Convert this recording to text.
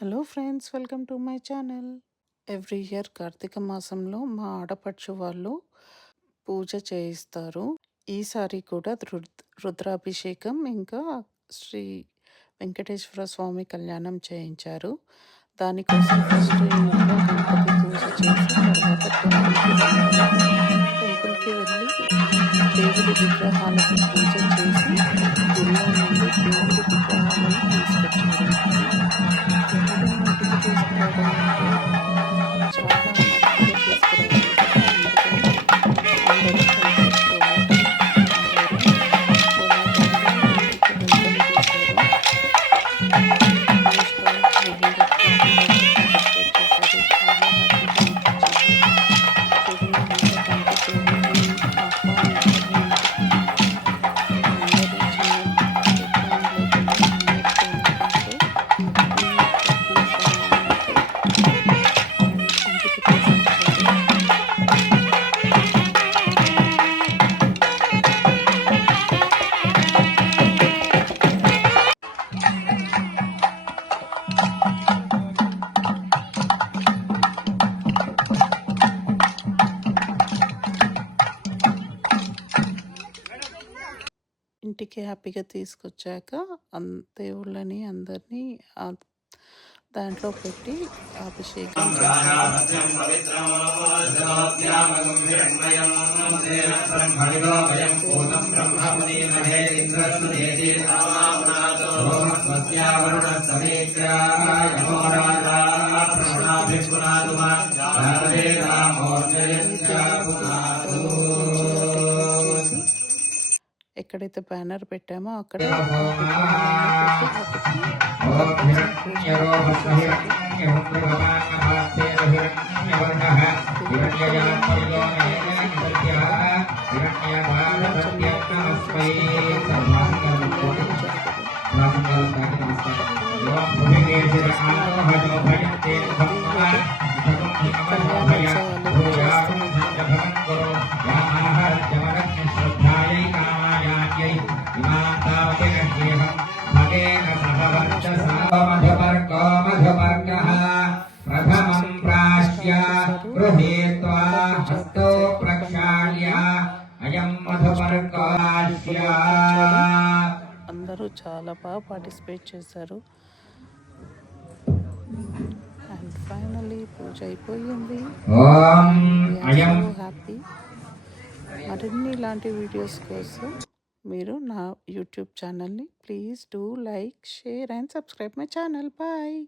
Hello friends, welcome to my channel. Every year కార్తీక మాసంలో మా ఆడపడుచు వాళ్ళు పూజ చేయిస్తారు. ఈసారి కూడా రుద్రాభిషేకం ఇంకా శ్రీ వెంకటేశ్వర స్వామి కళ్యాణం చేయించారు. దానికోసం ఫస్ట్ ఇంట్లో గణపతి పూజ చేసి తర్వాత టెంపుల్కి వెళ్ళారు. టెంపుల్కి వెళ్ళి దేవుడి విగ్రహాలకు పూజ చేసి గుడిలో నుండి దేవుడి విగ్రహాలను తీసుకొచ్చారు ఇంటికి. దేవుడిని ఇంటికి తీసుకురావడం అంటే చాలా హ్యాపీగా తీసుకురావాలి కదా. అందుకని అందరూ కలిసి కోలాటం ఆడారు. కోలాటంలో ఇంటికి వెల్కమ్ చేశారు. ఆల్మోస్ట్ ఆల్ ప్రతి ఒక్కరు పార్టిసిపేట్ చేశారు. చాలా హ్యాపీగా అనిపించింది. చూడండి ఎంతకంటే దేవుడిని ఆహ్వానించారు ఇంటికి. అందరూ చిన్న పెద్ద లేకుండా అందరూ కోలాటంతో హ్యాపీ కపుల్ సాంగ్తో ఇంటికి తీసుకొచ్చారు. ఇంటికి హ్యాపీగా తీసుకొచ్చాక దేవుళ్ళని అందరినీ దాంట్లో పెట్టి అభిషేకం చేశారు. ఎక్కడైతే బ్యానర్ పెట్టామో అక్కడ విగ్రహాలను పెట్టి వాటికి కావాల్సిన పూజలు చేశారు. దేవుడి కళ్యాణం ఇలా జరుగుతుంది. కళ్యాణం కళ్యాణోత్సవాలు చేస్తూ ఉంటారు. అందరూ చాలా బాగా పార్టిసిపేట్ చేశారు. అండ్ ఫైనలీ పూజ అయిపోయింది. హ్యాపీ. మరిన్ని ఇలాంటి వీడియోస్ కోసం మీరు నా యూట్యూబ్ ఛానల్ని please do like, share and subscribe my channel. Bye.